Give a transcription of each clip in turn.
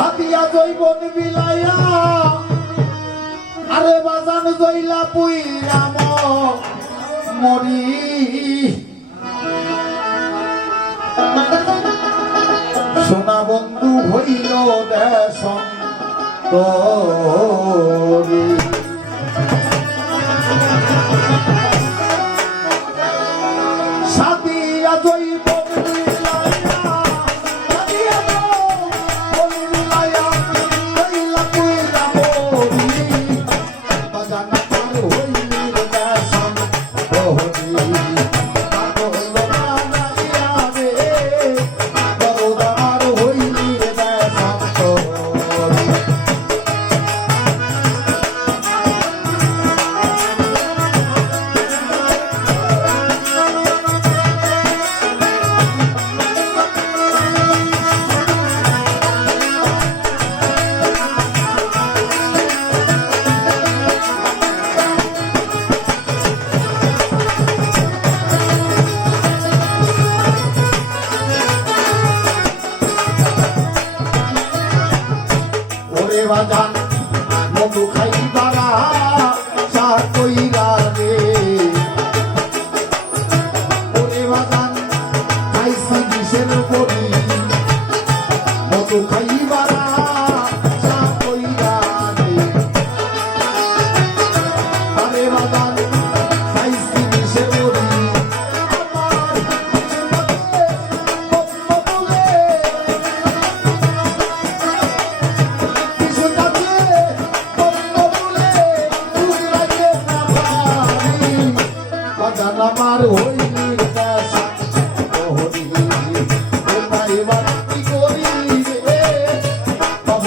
ভাবিয়া জৈবন বিলাইয়া আরে বাজান জইলা পুইরাম মরি। সোনা বন্ধু হইল দেশ তোরি Thank.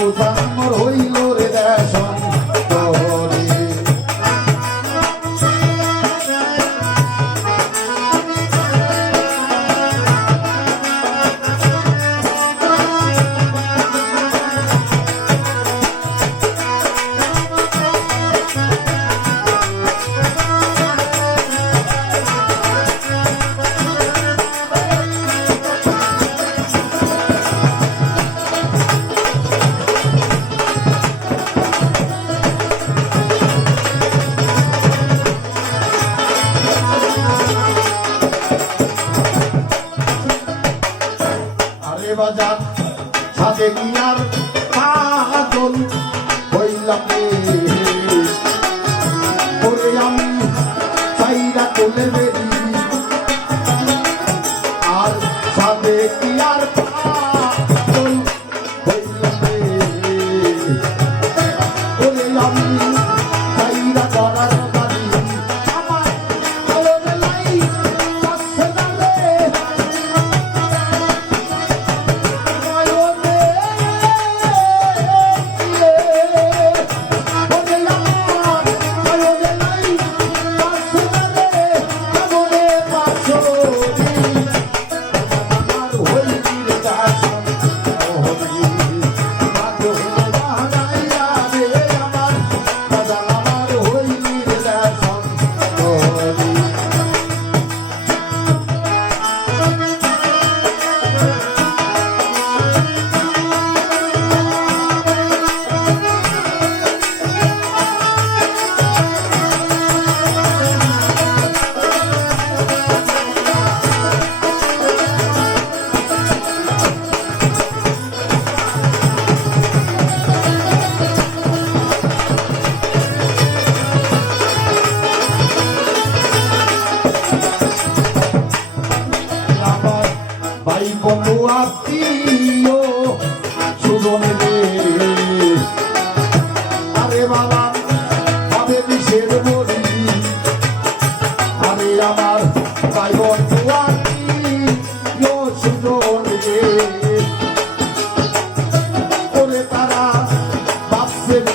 Vamos, vamos. বাজার সাথে কিনার পাগল হইলাম করে আমি চাইরা চলে বেরি আর সাথে কিনার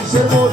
se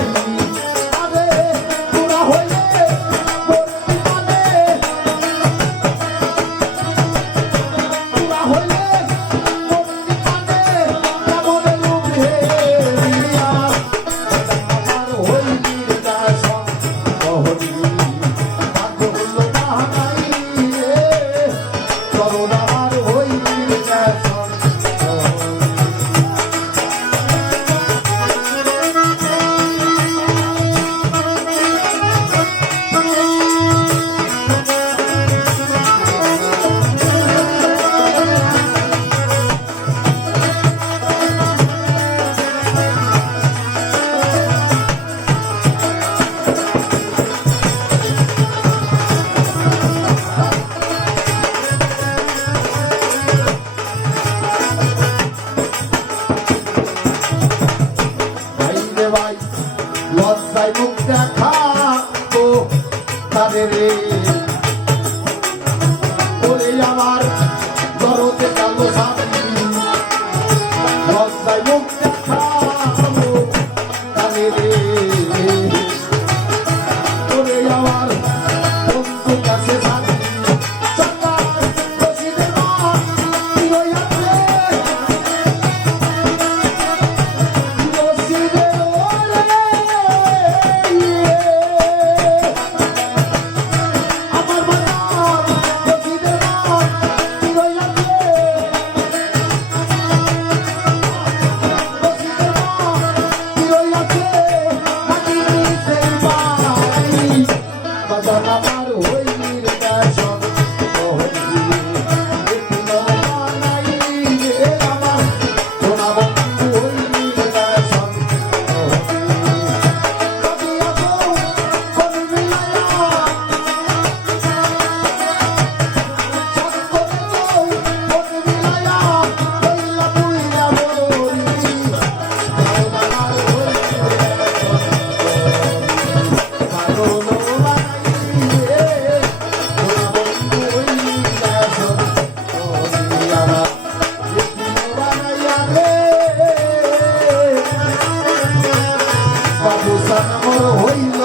হইল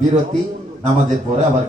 বিরতি নামাজের পরে আবার